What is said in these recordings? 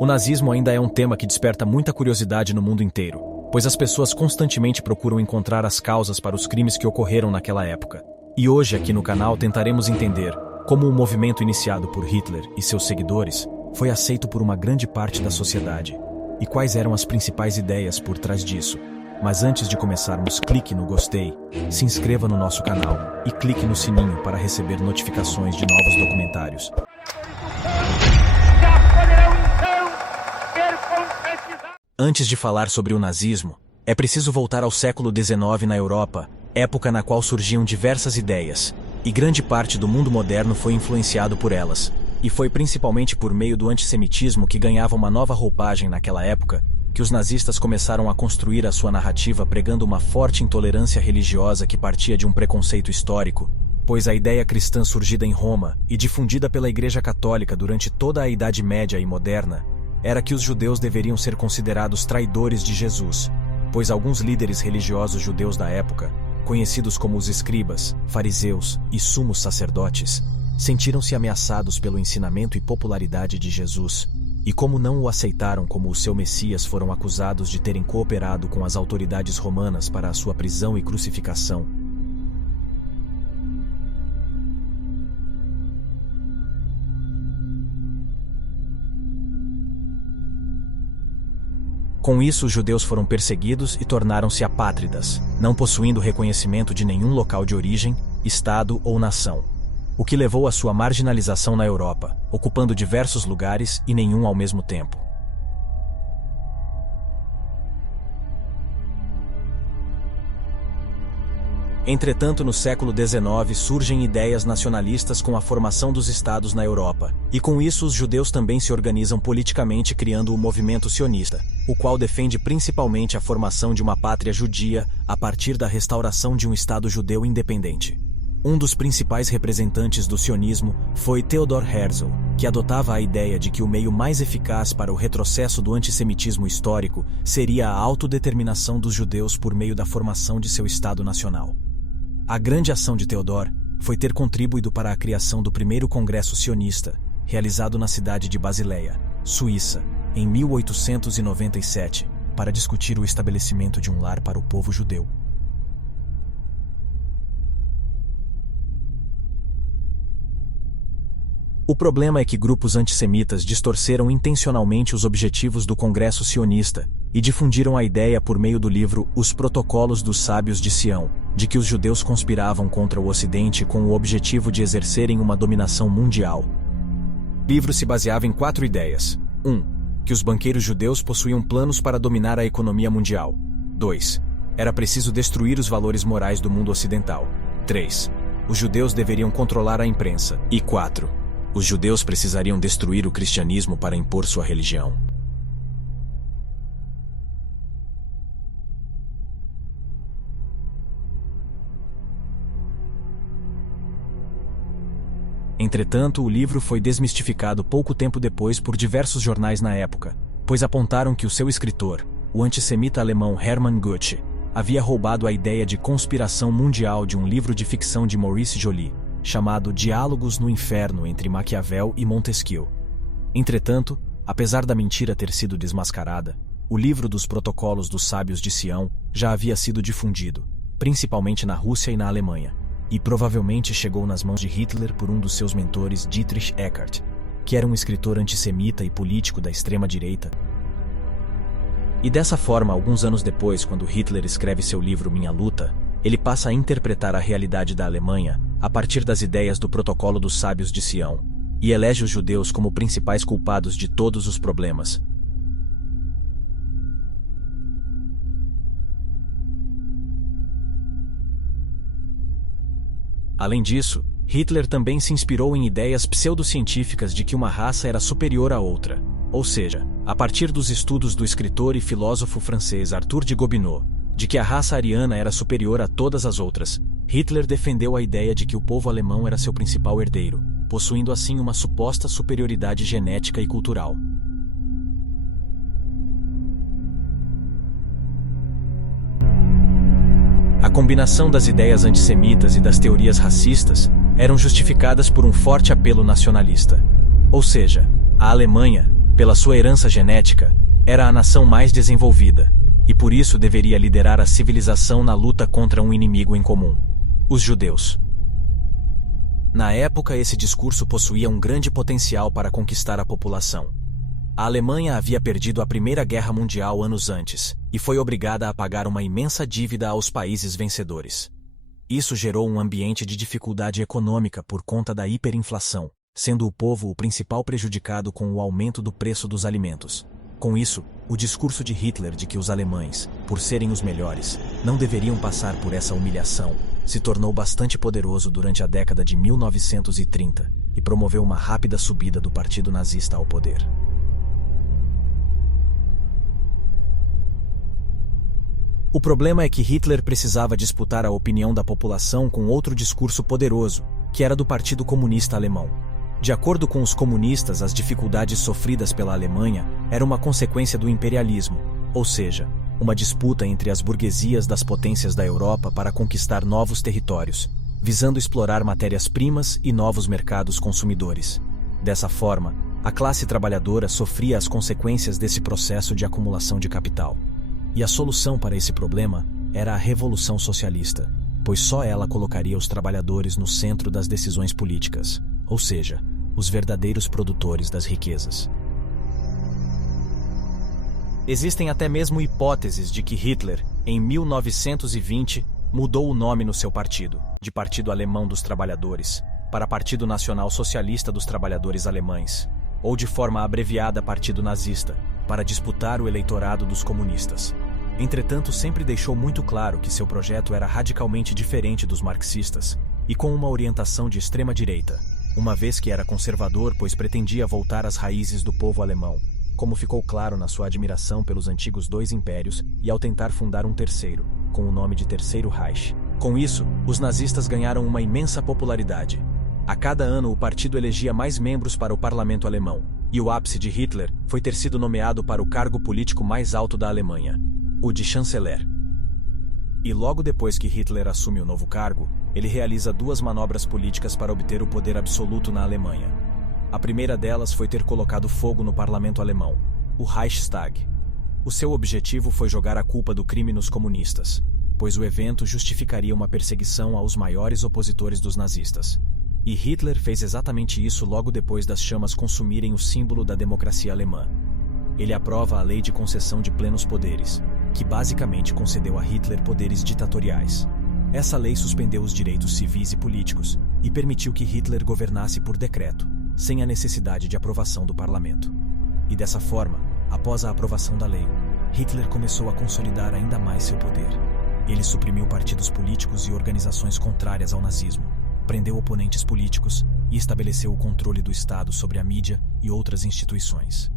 O nazismo ainda é um tema que desperta muita curiosidade no mundo inteiro, pois as pessoas constantemente procuram encontrar as causas para os crimes que ocorreram naquela época. E hoje aqui no canal tentaremos entender como o movimento iniciado por Hitler e seus seguidores foi aceito por uma grande parte da sociedade, e quais eram as principais ideias por trás disso. Mas antes de começarmos, clique no gostei, se inscreva no nosso canal e clique no sininho para receber notificações de novos documentários. Antes de falar sobre o nazismo, é preciso voltar ao século XIX na Europa, época na qual surgiam diversas ideias, e grande parte do mundo moderno foi influenciado por elas. E foi principalmente por meio do antissemitismo que ganhava uma nova roupagem naquela época, que os nazistas começaram a construir a sua narrativa pregando uma forte intolerância religiosa que partia de um preconceito histórico, pois a ideia cristã surgida em Roma e difundida pela Igreja Católica durante toda a Idade Média e Moderna, era que os judeus deveriam ser considerados traidores de Jesus, pois alguns líderes religiosos judeus da época, conhecidos como os escribas, fariseus e sumos sacerdotes, sentiram-se ameaçados pelo ensinamento e popularidade de Jesus, e como não o aceitaram como o seu Messias, foram acusados de terem cooperado com as autoridades romanas para a sua prisão e crucificação. Com isso, os judeus foram perseguidos e tornaram-se apátridas, não possuindo reconhecimento de nenhum local de origem, estado ou nação, o que levou à sua marginalização na Europa, ocupando diversos lugares e nenhum ao mesmo tempo. Entretanto, no século XIX surgem ideias nacionalistas com a formação dos estados na Europa, e com isso os judeus também se organizam politicamente criando o movimento sionista, o qual defende principalmente a formação de uma pátria judia a partir da restauração de um Estado judeu independente. Um dos principais representantes do sionismo foi Theodor Herzl, que adotava a ideia de que o meio mais eficaz para o retrocesso do antissemitismo histórico seria a autodeterminação dos judeus por meio da formação de seu Estado nacional. A grande ação de Theodor foi ter contribuído para a criação do primeiro Congresso Sionista, realizado na cidade de Basileia, Suíça, em 1897, para discutir o estabelecimento de um lar para o povo judeu. O problema é que grupos antissemitas distorceram intencionalmente os objetivos do Congresso Sionista e difundiram a ideia por meio do livro Os Protocolos dos Sábios de Sião, de que os judeus conspiravam contra o Ocidente com o objetivo de exercerem uma dominação mundial. O livro se baseava em 4 ideias. 1. Que os banqueiros judeus possuíam planos para dominar a economia mundial. 2. Era preciso destruir os valores morais do mundo ocidental. 3. Os judeus deveriam controlar a imprensa. E 4. Os judeus precisariam destruir o cristianismo para impor sua religião. Entretanto, o livro foi desmistificado pouco tempo depois por diversos jornais na época, pois apontaram que o seu escritor, o antissemita alemão Hermann Goethe, havia roubado a ideia de conspiração mundial de um livro de ficção de Maurice Joly, chamado Diálogos no Inferno entre Maquiavel e Montesquieu. Entretanto, apesar da mentira ter sido desmascarada, o livro dos Protocolos dos Sábios de Sião já havia sido difundido, principalmente na Rússia e na Alemanha, e provavelmente chegou nas mãos de Hitler por um dos seus mentores, Dietrich Eckart, que era um escritor antissemita e político da extrema-direita. E dessa forma, alguns anos depois, quando Hitler escreve seu livro Minha Luta, ele passa a interpretar a realidade da Alemanha a partir das ideias do Protocolo dos Sábios de Sião, e elege os judeus como principais culpados de todos os problemas. Além disso, Hitler também se inspirou em ideias pseudocientíficas de que uma raça era superior à outra, ou seja, a partir dos estudos do escritor e filósofo francês Arthur de Gobineau, de que a raça ariana era superior a todas as outras, Hitler defendeu a ideia de que o povo alemão era seu principal herdeiro, possuindo assim uma suposta superioridade genética e cultural. A combinação das ideias antissemitas e das teorias racistas eram justificadas por um forte apelo nacionalista. Ou seja, a Alemanha, Pela sua herança genética, era a nação mais desenvolvida, e por isso deveria liderar a civilização na luta contra um inimigo em comum: os judeus. Na época, esse discurso possuía um grande potencial para conquistar a população. A Alemanha havia perdido a Primeira Guerra Mundial anos antes, e foi obrigada a pagar uma imensa dívida aos países vencedores. Isso gerou um ambiente de dificuldade econômica por conta da hiperinflação, sendo o povo o principal prejudicado com o aumento do preço dos alimentos. Com isso, o discurso de Hitler de que os alemães, por serem os melhores, não deveriam passar por essa humilhação, se tornou bastante poderoso durante a década de 1930 e promoveu uma rápida subida do Partido Nazista ao poder. O problema é que Hitler precisava disputar a opinião da população com outro discurso poderoso, que era do Partido Comunista Alemão. De acordo com os comunistas, as dificuldades sofridas pela Alemanha eram uma consequência do imperialismo, ou seja, uma disputa entre as burguesias das potências da Europa para conquistar novos territórios, visando explorar matérias-primas e novos mercados consumidores. Dessa forma, a classe trabalhadora sofria as consequências desse processo de acumulação de capital. E a solução para esse problema era a Revolução Socialista, pois só ela colocaria os trabalhadores no centro das decisões políticas, ou seja, os verdadeiros produtores das riquezas. Existem até mesmo hipóteses de que Hitler, em 1920, mudou o nome no seu partido, de Partido Alemão dos Trabalhadores, para Partido Nacional Socialista dos Trabalhadores Alemães, ou de forma abreviada Partido Nazista, para disputar o eleitorado dos comunistas. Entretanto, sempre deixou muito claro que seu projeto era radicalmente diferente dos marxistas, e com uma orientação de extrema-direita, uma vez que era conservador, pois pretendia voltar às raízes do povo alemão, como ficou claro na sua admiração pelos antigos dois impérios e ao tentar fundar um terceiro, com o nome de Terceiro Reich. Com isso, os nazistas ganharam uma imensa popularidade. A cada ano o partido elegia mais membros para o parlamento alemão, e o ápice de Hitler foi ter sido nomeado para o cargo político mais alto da Alemanha, o de chanceler. E logo depois que Hitler assume o novo cargo, ele realiza duas manobras políticas para obter o poder absoluto na Alemanha. A primeira delas foi ter colocado fogo no parlamento alemão, o Reichstag. O seu objetivo foi jogar a culpa do crime nos comunistas, pois o evento justificaria uma perseguição aos maiores opositores dos nazistas. E Hitler fez exatamente isso logo depois das chamas consumirem o símbolo da democracia alemã. Ele aprova a Lei de Concessão de Plenos Poderes, que basicamente concedeu a Hitler poderes ditatoriais. Essa lei suspendeu os direitos civis e políticos e permitiu que Hitler governasse por decreto, sem a necessidade de aprovação do parlamento. E dessa forma, após a aprovação da lei, Hitler começou a consolidar ainda mais seu poder. Ele suprimiu partidos políticos e organizações contrárias ao nazismo, prendeu oponentes políticos e estabeleceu o controle do Estado sobre a mídia e outras instituições.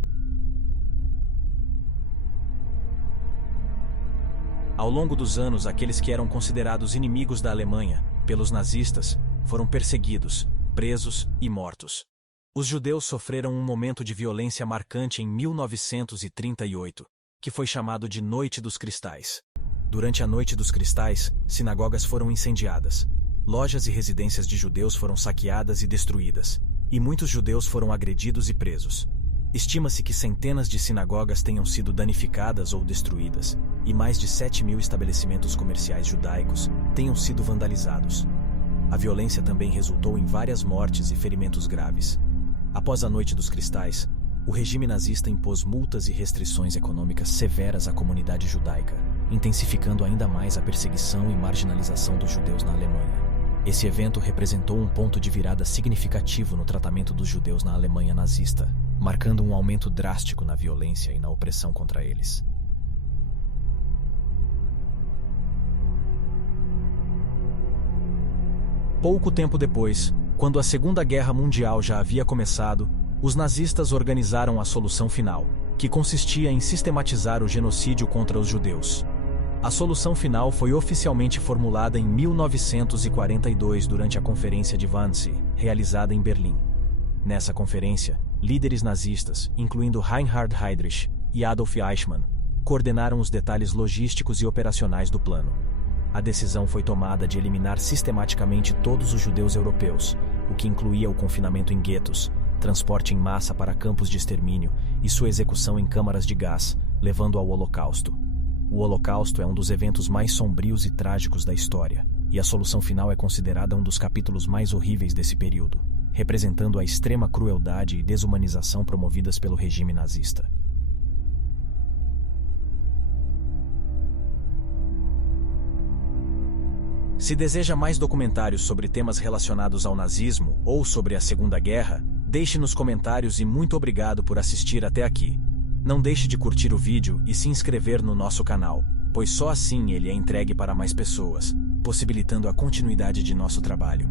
Ao longo dos anos, aqueles que eram considerados inimigos da Alemanha, pelos nazistas, foram perseguidos, presos e mortos. Os judeus sofreram um momento de violência marcante em 1938, que foi chamado de Noite dos Cristais. Durante a Noite dos Cristais, sinagogas foram incendiadas, lojas e residências de judeus foram saqueadas e destruídas, e muitos judeus foram agredidos e presos. Estima-se que centenas de sinagogas tenham sido danificadas ou destruídas, e mais de 7.000 estabelecimentos comerciais judaicos tenham sido vandalizados. A violência também resultou em várias mortes e ferimentos graves. Após a Noite dos Cristais, o regime nazista impôs multas e restrições econômicas severas à comunidade judaica, intensificando ainda mais a perseguição e marginalização dos judeus na Alemanha. Esse evento representou um ponto de virada significativo no tratamento dos judeus na Alemanha nazista, marcando um aumento drástico na violência e na opressão contra eles. Pouco tempo depois, quando a Segunda Guerra Mundial já havia começado, os nazistas organizaram a solução final, que consistia em sistematizar o genocídio contra os judeus. A solução final foi oficialmente formulada em 1942 durante a Conferência de Wannsee, realizada em Berlim. Nessa conferência, líderes nazistas, incluindo Reinhard Heydrich e Adolf Eichmann, coordenaram os detalhes logísticos e operacionais do plano. A decisão foi tomada de eliminar sistematicamente todos os judeus europeus, o que incluía o confinamento em guetos, transporte em massa para campos de extermínio e sua execução em câmaras de gás, levando ao Holocausto. O Holocausto é um dos eventos mais sombrios e trágicos da história, e a solução final é considerada um dos capítulos mais horríveis desse período, representando a extrema crueldade e desumanização promovidas pelo regime nazista. Se deseja mais documentários sobre temas relacionados ao nazismo ou sobre a Segunda Guerra, deixe nos comentários e muito obrigado por assistir até aqui. Não deixe de curtir o vídeo e se inscrever no nosso canal, pois só assim ele é entregue para mais pessoas, possibilitando a continuidade de nosso trabalho.